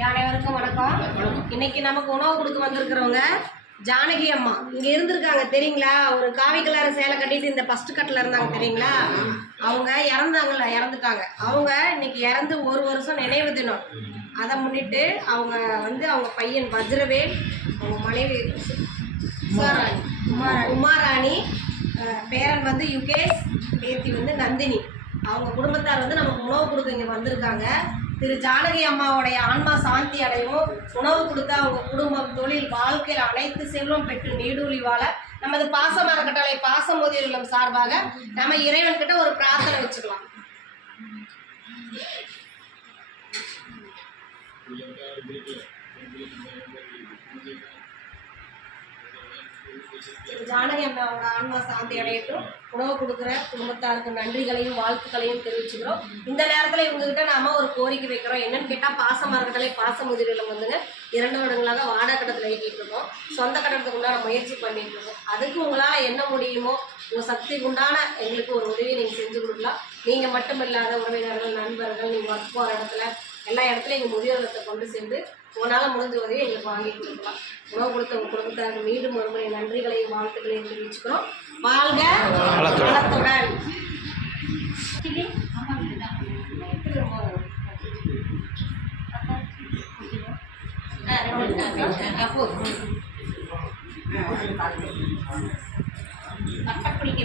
அனைவருக்கும் வணக்கம். இன்னைக்கு நமக்கு உணவு கொடுக்க வந்திருக்கிறவங்க ஜானகி அம்மா இங்க இருந்திருக்காங்க தெரியுங்களா. ஒரு காவி கலர் சேலை கட்டிட்டு இந்த ஃபர்ஸ்ட் கட்டில் இருந்தாங்க தெரியுங்களா. அவங்க இறந்துட்டாங்க. அவங்க இன்னைக்கு இறந்து 1 வருஷம் நினைவு தினம். அதை முன்னிட்டு அவங்க அவங்க பையன் வஜ்ரவேல், அவங்க மனைவி உமாராணி, பேரன் யுகேஷ், பேத்தி நந்தினி, அவங்க குடும்பத்தார் நமக்கு உணவு கொடுக்க இங்கே வந்திருக்காங்க. திரு ஜானகி அம்மாவுடைய ஆன்மா சாந்தி அடையவும், உணவு கொடுத்து அவங்க குடும்பம், தொழில், வாழ்க்கையில் அனைத்து செல்வம் பெற்று நீடூழி வாழ நமது பாசமர கட்டளை பாசமோதியர் இல்லம் சார்பாக நம்ம இறைவன் கிட்ட ஒரு பிரார்த்தனை வச்சுக்கலாம். ஜானகி அம்மாவோட ஆன்மா சாந்தி அடையட்டும். உணவு கொடுக்குற குடும்பத்தாருக்கு நன்றிகளையும் வாழ்த்துக்களையும் தெரிவிச்சுக்கிறோம். இந்த நேரத்தில் இவங்ககிட்ட நாம ஒரு கோரிக்கை வைக்கிறோம். என்னன்னு கேட்டால் பாசமரக்கட்டளை பாசமுதிரிலும் 2 வருடங்களாக வாடகை கட்டத்தில் இயக்கிட்டு இருக்கோம். சொந்த கட்டடத்துக்கு உண்டான முயற்சி பண்ணிட்டு இருக்கோம். அதுக்கு உங்களால் என்ன முடியுமோ உங்கள் சக்திக்கு உண்டான எங்களுக்கு ஒரு உதவியை நீங்கள் செஞ்சு கொடுக்கலாம். நீங்கள் மட்டும் இல்லாத உறவினர்கள், நண்பர்கள், நீங்கள் ஒர்க் போகிற இடத்துல எல்லா இடத்துலையும் எங்கள் முதியோரத்தை கொண்டு சென்று உங்களால் முடிஞ்ச உதவியை எங்களுக்கு வாங்கி கொடுக்கலாம். உணவு கொடுத்த உங்கள் குடும்பத்தாருக்கு மீண்டும் ஒருமுறை நன்றிகளையும் வாழ்த்துக்களையும் தெரிவிச்சுக்கிறோம். வாழ்க வளத்துடன். கட்டப்பிடிக்க